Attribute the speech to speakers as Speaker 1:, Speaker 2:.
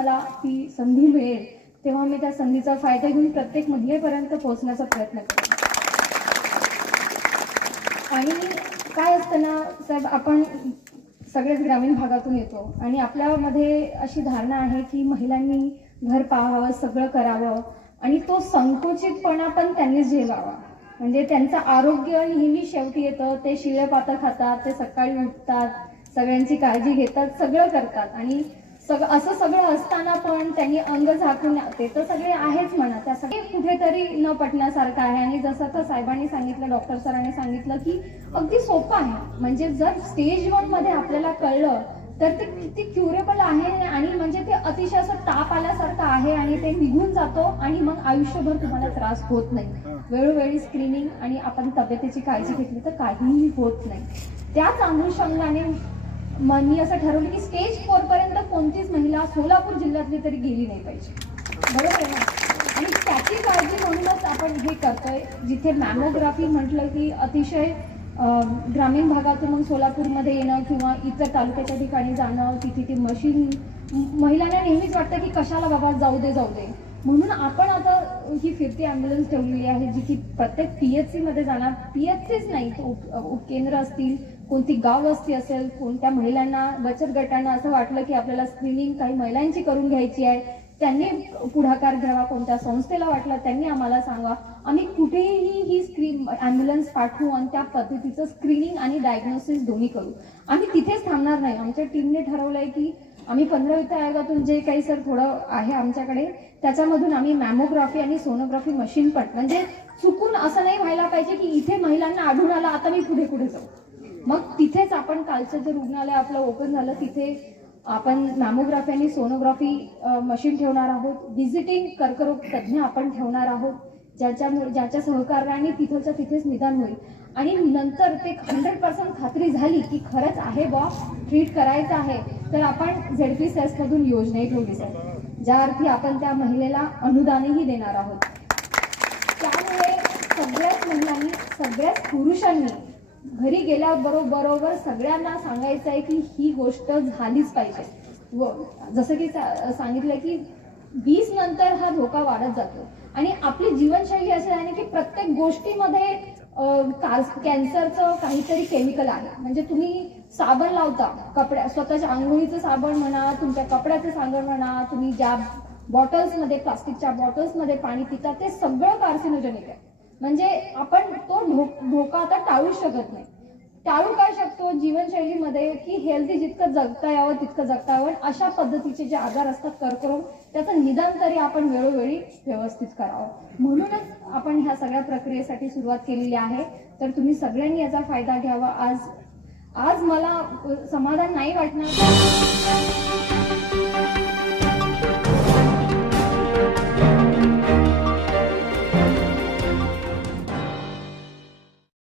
Speaker 1: मला ती संधी मिळेल तेव्हा मी त्या संधीचा फायदा घेऊन प्रत्येक महिलेपर्यंत पोहोचण्याचा प्रयत्न करेन. आणि काय असतं ना साहेब आपण सगळेच ग्रामीण भागातून येतो आणि आपल्यामध्ये अशी धारणा आहे की महिलांनी घर पाहावं सगळं करावं आणि तो संकुचितपणा पण त्यांनीच झेलावा. म्हणजे त्यांचं आरोग्य नेहमी शेवटी येतं ते शिळे पातं खातात ते सकाळी उठतात सगळ्यांची काळजी घेतात सगळं करतात आणि सग असं सगळं असताना पण त्यांनी अंग झाकून ते तर सगळे आहेच म्हणा त्या सगळे कुठेतरी न पटण्यासारखं आहे. आणि जसं तर साहेबांनी सांगितलं डॉक्टर सरांनी सांगितलं की अगदी सोपं आहे. म्हणजे जर स्टेज वनमध्ये आपल्याला कळलं तर ते किती क्युरेबल आहे आणि म्हणजे ते अतिशय असं ताप आल्यासारखं आहे आणि ते निघून जातो आणि मग आयुष्यभर तुम्हाला त्रास होत नाही. वेळोवेळी स्क्रीनिंग आणि आपण तब्येतीची काळजी घेतली तर काहीही होत नाही. त्याच अनुषंगाने मी असं ठरवलं की स्टेज फोर पर्यंत कोणतीच महिला सोलापूर जिल्ह्यातली तरी गेली नाही पाहिजे. बरोबर आहे ना? आणि त्याची काळजी म्हणूनच आपण हे करतोय. जिथे मॅमोग्राफी म्हटलं की अतिशय ग्रामीण भागातून मग सोलापूरमध्ये येणं किंवा इतर तालुक्याच्या ठिकाणी जाणं तिथे ती मशीन महिलांना नेहमीच वाटतं की कशाला बाबा जाऊ दे जाऊ दे. म्हणून आपण आता ही फिरती ॲम्ब्युलन्स ठेवलेली आहे जी की प्रत्येक पीएचसी मध्ये जाणार. पीएचसीच नाही उप उपकेंद्र असतील कोणती गाव वस्ती असेल कोणत्या महिलांना बचत गटांना असं वाटलं की आपल्याला स्क्रीनिंग काही महिलांची करून घ्यायची आहे त्यांनी पुढाकार घ्यावा कोणत्या संस्थेला वाटला त्यांनी आम्हाला सांगा. आम्ही कुठेही ही स्क्रीन ॲम्ब्युलन्स पाठवू आणि त्या पद्धतीचं स्क्रीनिंग आणि डायग्नोसिस दोन्ही करू. आम्ही तिथेच थांबणार नाही. आमच्या टीमने ठरवलंय की आम्ही पंधरा आयोगातून जे काही सर थोडं आहे आमच्याकडे. त्याच्यामधून आम्ही मॅमोग्राफी आणि सोनोग्राफी मशीन पण म्हणजे चुकून असं नाही व्हायला पाहिजे की इथे महिलांना आढळून आलं आता मी पुढे पुढे जाऊ. मग तिथेच आपण कालचं जे रुग्णालय आपलं ओपन झालं तिथे आपण मॅमोग्राफी आणि सोनोग्राफी मशीन ठेवणार आहोत. व्हिजिटिंग कर्करोग तज्ज्ञ आपण ठेवणार आहोत ज्याच्यामुळे ज्याच्या सहकार्याने तिथंच्या तिथेच निदान होईल. आणि नंतर ते हंड्रेड पर्सेंट खात्री झाली की खरंच आहे बॉ ट्रीट करायचं आहे. तर आपण झेडपी सेसमधून योजनाही ठेवली सर. ज्या अर्थी आपण त्या महिलेला अनुदानही देणार आहोत. त्यामुळे सगळ्याच महिलांनी सगळ्याच पुरुषांनी घरी गेल्याबरोबर बरोबर सगळ्यांना सांगायचं आहे की ही गोष्ट झालीच पाहिजे. व जसं की सांगितलं की वीस नंतर हा धोका वाढत जातो. आणि आपली जीवनशैली अशी आहे की प्रत्येक गोष्टीमध्ये कॅन्सरचं काहीतरी केमिकल आहे. म्हणजे तुम्ही साबण लावता कपड्या स्वतःच्या आंघोळीचं साबण म्हणा तुमच्या कपड्याचं साबण म्हणा तुम्ही ज्या बॉटल्समध्ये प्लास्टिकच्या बॉटल्समध्ये पाणी पिता ते सगळं कार्सिनोजेनिक आहे. म्हणजे आपण तो धोका आता टाळू शकत नाही. टाळू काय शकतो जीवनशैलीमध्ये की हेल्दी जितकं जगता यावं तितकं जगता यावं? अशा पद्धतीचे जे आजार असतात कर्करोग त्याचं निदान तरी आपण वेळोवेळी व्यवस्थित करावं. म्हणूनच आपण ह्या सगळ्या प्रक्रियेसाठी सुरुवात केलेली आहे. तर तुम्ही सगळ्यांनी याचा फायदा घ्यावा. आज आज मला समाधान नाही वाटणार.